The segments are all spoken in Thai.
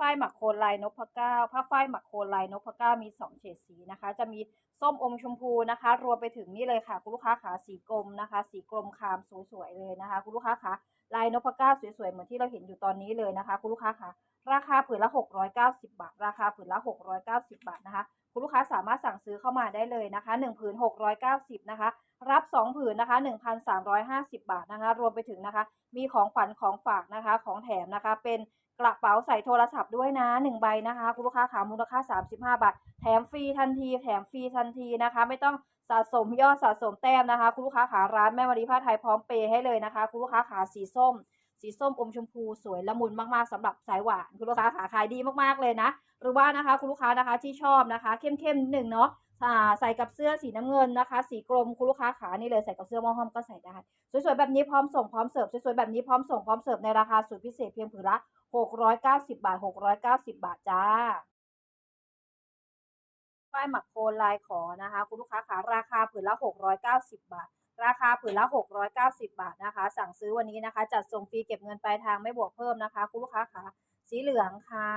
ฝ้ายหมักโคนลายนพเก้าผ้าฝ้ายหมักโคนลายนพเก้ามีสองเฉดสีนะคะ จะมีส้มอมชมพูนะคะ รวมไปถึงนี่เลยค่ะ คุณลูกค้าขาสีกรมนะคะ สีกรมคามสวยๆเลยนะคะ คุณลูกค้าขาลายนพเก้าสวยๆเหมือนที่เราเห็นอยู่ตอนนี้เลยนะคะ คุณลูกค้าขาราคาผืนละ 690 บาท ราคาผืนละ 690 บาทนะคะคุณลูกค้าสามารถสั่งซื้อเข้ามาได้เลยนะคะ1ผืน690นะคะ รับ 2 ผืนนะคะ 1,350 บาทนะคะ รวมไปถึงนะคะ มีของขวัญของฝากนะคะ ของแถมนะคะ เป็น กระเป๋าใส่โทรศัพท์ด้วยนะ1ใบนะคะ คุณลูกค้าขามูลค่า 35 บาท แถมฟรีทันที แถมฟรีทันทีนะคะ ไม่ต้องสะสมยอดสะสมแต้มนะคะ คุณลูกค้าขาร้านแม่มารีผ้าไทยพร้อมเปย์ให้เลยนะคะ คุณลูกค้าขาสีส้ม สีส้มอมชมพูสวยละมุนมากๆสำหรับสายหวาน คุณลูกค้าขาขายดีมากๆเลยนะ หรือว่านะคะคุณลูกค้านะคะที่ชอบนะคะ เข้มๆหนึ่งเนาะ ใส่กับเสื้อสีน้ำเงินนะคะ สีกรมคุณลูกค้าขานี่เลยใส่กับเสื้อมอห้อมก็ใส่ได้ สวยๆแบบนี้พร้อมส่งพร้อมเสิร์ฟสวยๆแบบนี้พร้อมส่งพร้อมเสิร์ฟในราคาสุดพิเศษเพียงผืนละ 690 บาท 690 บาทจ้าฝ้ายหมักโคนลายขอนะคะ คุณลูกค้าขาราคาผืนละ 690 บาท ราคาผืนละ 690 บาทนะคะ สั่งซื้อวันนี้นะคะ จัดส่งฟรีเก็บเงินปลายทางไม่บวกเพิ่มนะคะ คุณลูกค้าขาสีเหลืองค่ะ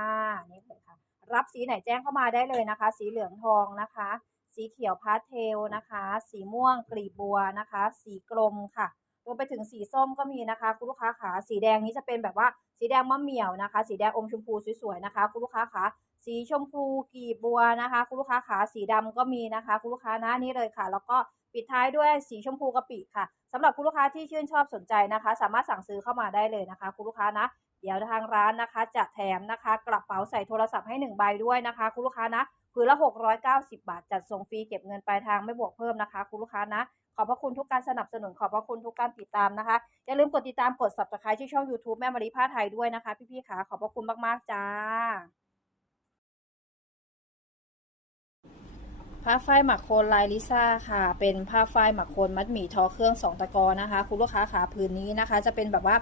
นี่เลยค่ะ รับสีไหนแจ้งเข้ามาได้เลยนะคะ สีเหลืองทองนะคะ สีเขียวพาสเทลนะคะ สีม่วงกลีบบัวนะคะ สีกลมค่ะรวมไปถึงสีส้มก็มีนะคะ คุณลูกค้าขาสีแดงนี้จะเป็นแบบว่าสีแดงมะเหมี่ยวนะคะ สีแดงอมชมพูสวยๆนะคะ คุณลูกค้าขาสีชมพูกลีบบัวนะคะ คุณลูกค้าขาสีดำก็มีนะคะ คุณลูกค้านะนี่เลยค่ะ แล้วก็ปิดท้ายด้วยสีชมพูกะปิค่ะสำหรับคุณลูกค้าที่ชื่นชอบสนใจนะคะ สามารถสั่งซื้อเข้ามาได้เลยนะคะ คุณลูกค้านะ เดี๋ยวทางร้านนะคะจะแถมนะคะ กระเป๋าใส่โทรศัพท์ให้1ใบด้วยนะคะ คุณลูกค้านะ ผืนละ 690 บาท จัดส่งฟรีเก็บเงินปลายทางไม่บวกเพิ่มนะคะ คุณลูกค้านะ ขอบพระคุณทุกการสนับสนุน ขอบพระคุณทุกการติดตามนะคะ อย่าลืมกดติดตามกด subscribe ที่ช่อง YouTube แม่มารีผ้าไทยด้วยนะคะ พี่ๆค่ะขอบพระคุณมากๆจ้า ผ้าฝ้ายหมักโคนลายลิซ่าค่ะ เป็นผ้าฝ้ายหมักโคนมัดหมี่ทอเครื่องสองตะกอนะคะ คุณลูกค้าขาพื้นนี้นะคะ จะเป็นแบบว่า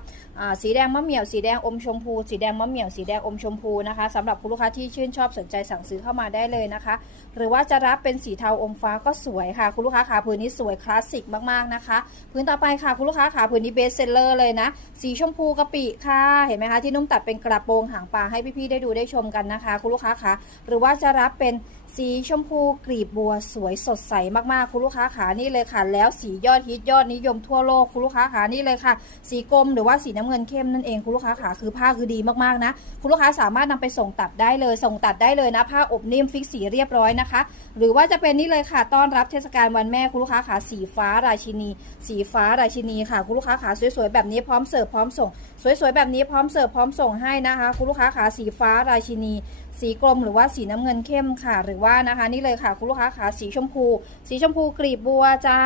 าสีแดงมะเหมี่ยวสีแดงอมชมพู สีแดงมะเหมี่ยวสีแดงอมชมพูนะคะสำหรับคุณลูกค้าที่ชื่นชอบสนใจสั่งซื้อเข้ามาได้เลยนะคะ หรือว่าจะรับเป็นสีเทาอมฟ้าก็สวยค่ะ คุณลูกค้าขาพื้นนี้สวยคลาสสิกมากๆนะคะพื้นต่อไปค่ะคุณลูกค้าขาพื้นนี้เบสเซลเลอร์เลยนะ สีชมพูกะปิค่ะ เห็นไหมคะที่นุ่มตัดเป็นกระโปรงหางปลาให้พี่ๆได้ดูได้ชมกันนะคะ คุณลูกค้าขาหรือว่าจะรับเป็น สีชมพูกลีบบัวสวยสดใสมากๆ คุณลูกค้าขานี่เลยค่ะ แล้วสียอดฮิตยอดนิยมทั่วโลกคุณลูกค้าขานี่เลยค่ะ สีกรมหรือว่าสีน้ำเงินเข้มนั่นเองคุณลูกค้าขาคือผ้าคือดีมากๆนะ คุณลูกค้าสามารถนำไปส่งตัดได้เลย ส่งตัดได้เลยนะ ผ้าอบนิ่มฟิกสีเรียบร้อยนะคะ หรือว่าจะเป็นนี่เลยค่ะ ต้อนรับเทศกาลวันแม่คุณลูกค้าขาสีฟ้าราชินี สีฟ้าราชินีค่ะคุณลูกค้าขาสวยๆแบบนี้พร้อมเสิร์ฟพร้อมส่ง สวยๆแบบนี้พร้อมเสิร์ฟพร้อมส่งให้นะคะคุณลูกค้าขาสีฟ้าราชินีสีกรมหรือว่าสีน้ำเงินเข้มค่ะ หรือว่านะคะนี่เลยค่ะคุณลูกค้าขาสีชมพู สีชมพูกลีบบัวจ้า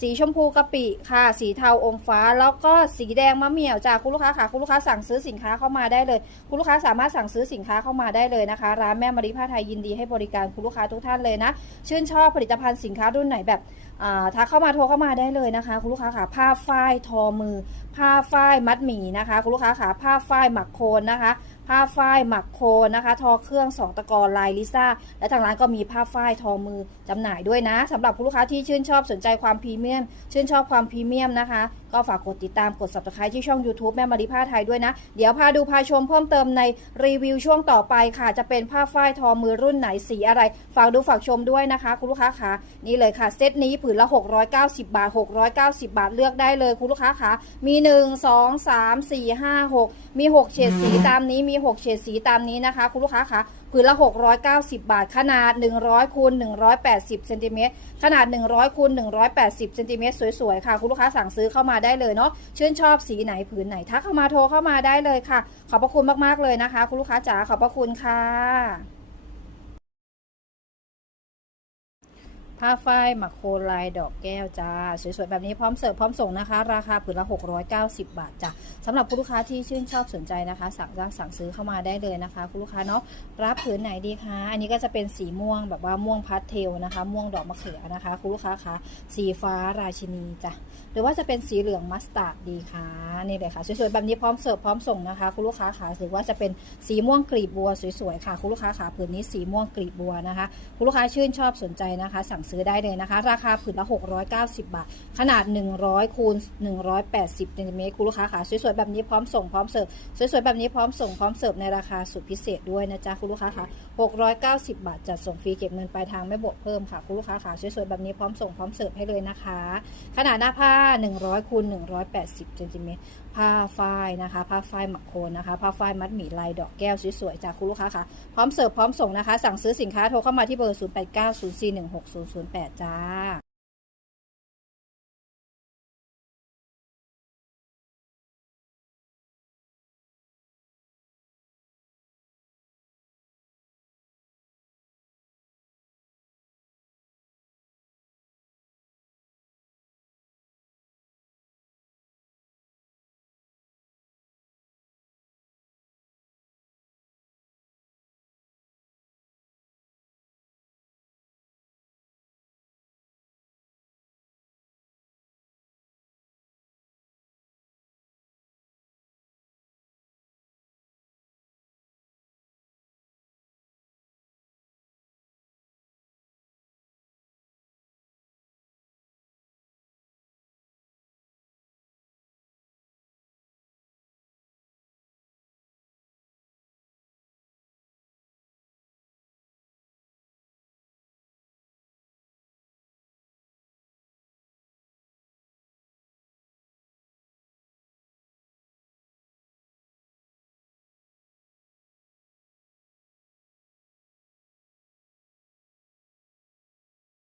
สีชมพูกะปิค่ะ สีเทาอมฟ้า แล้วก็สีแดงมะเหมี่ยวจ้าคุณลูกค้าค่ะคุณลูกค้าสั่งซื้อสินค้าเข้ามาได้เลย คุณลูกค้าสามารถสั่งซื้อสินค้าเข้ามาได้เลยนะคะ ร้านแม่มาริผ้าไทยยินดีให้บริการคุณลูกค้าทุกท่านเลยนะ ชื่นชอบผลิตภัณฑ์สินค้ารุ่นไหนแบบอ่าทักเข้ามาโทรเข้ามาได้เลยนะคะ คุณลูกค้าค่ะผ้าฝ้ายทอมือ ผ้าฝ้ายมัดหมี่นะคะ คุณลูกค้าค่ะผ้าฝ้ายหมักโคนนะคะ ผ้าฝ้ายหมักโคนนะคะ ทอเครื่องสองตะกอลายลิซ่า และทางร้านก็มีผ้าฝ้ายทอมือจำหน่ายด้วยนะสำหรับคุณลูกค้าที่ชื่นชอบสนใจความพรีเมียม ชื่นชอบความพรีเมียมนะคะ ก็ฝากกดติดตามกด subscribe ที่ช่อง YouTube แม่มาริผ้าไทยด้วยนะ เดี๋ยวพาดูพาชมเพิ่มเติมในรีวิวช่วงต่อไปค่ะ จะเป็นผ้าฝ้ายทอมือรุ่นไหนสีอะไร ฝากดูฝากชมด้วยนะคะ คุณลูกค้าคะนี่เลยค่ะเซตนี้ผืนละ 690 บาท 690 บาทเลือกได้เลยคุณลูกค้าคะมี 1 2 3 4 5 6 มี 6 เฉดสีตามนี้มี6เฉดสีตามนี้นะคะ คุณลูกค้าคะผืนละ 690 บาท ขนาด 100คูณ180เซนติเมตรขนาด 100คูณ180เซนติเมตรสวยๆค่ะ คุณลูกค้าสั่งซื้อเข้ามาได้เลยเนาะชื่นชอบสีไหนผืนไหนทักเข้ามาโทรเข้ามาได้เลยค่ะ ขอบพระคุณมากๆเลยนะคะ คุณลูกค้าจ๋าขอบพระคุณค่ะ ผ้าฝ้ายหมักโคลายดอกแก้วจ้า สวยๆ แบบนี้พร้อมเสิร์ฟพร้อมส่งนะคะ ราคาผืนละ 690 บาทจ้ะสำหรับคุณลูกค้าที่ชื่นชอบสนใจนะคะ สั่งจ้างสั่งซื้อเข้ามาได้เลยนะคะ คุณลูกค้าเนาะรับผืนไหนดีคะอันนี้ก็จะเป็นสีม่วงแบบว่าม่วงพาสเทลนะคะ ม่วงดอกมะเขือนะคะ คุณลูกค้าคะสีฟ้าราชินีจ้ะหรือว่าจะเป็นสีเหลืองมัสตาร์ดดีคะนี่เลยค่ะสวยๆแบบนี้พร้อมเสิร์ฟพร้อมส่งนะคะคุณลูกค้าคะหรือว่าจะเป็นสีม่วงกลีบบัวสวยๆค่ะคุณลูกค้าคะผืนนี้สีม่วงกลีบบัวนะคะคุณลูกค้าชื่นชอบสนใจนะคะ สั่งซื้อได้เลยนะคะ ราคาผืนละ 690 บาท ขนาด 100คูณ180เซนติเมตรคุณลูกค้าค่ะสวยๆแบบนี้พร้อมส่งพร้อมเสิร์ฟสวยๆแบบนี้พร้อมส่งพร้อมเสิร์ฟในราคาสุดพิเศษด้วยนะจ๊ะคุณลูกค้าค่ะ690 บาทจัดส่งฟรีเก็บเงินปลายทางไม่บวกเพิ่มค่ะคุณลูกค้าค่ะสวยๆแบบนี้พร้อมส่งพร้อมเสิร์ฟให้เลยนะคะ ขนาดหน้าผ้า 100คูณ180เซนติเมตร ผ้าฝ้ายนะคะผ้าฝ้ายหมักโคนนะคะผ้าฝ้ายมัดหมี่ลายดอกแก้วสวยๆจากคุณลูกค้าค่ะ พร้อมเสิร์ฟพร้อมส่งนะคะ สั่งซื้อสินค้าโทรเข้ามาที่เบอร์ 0890416008 จ้า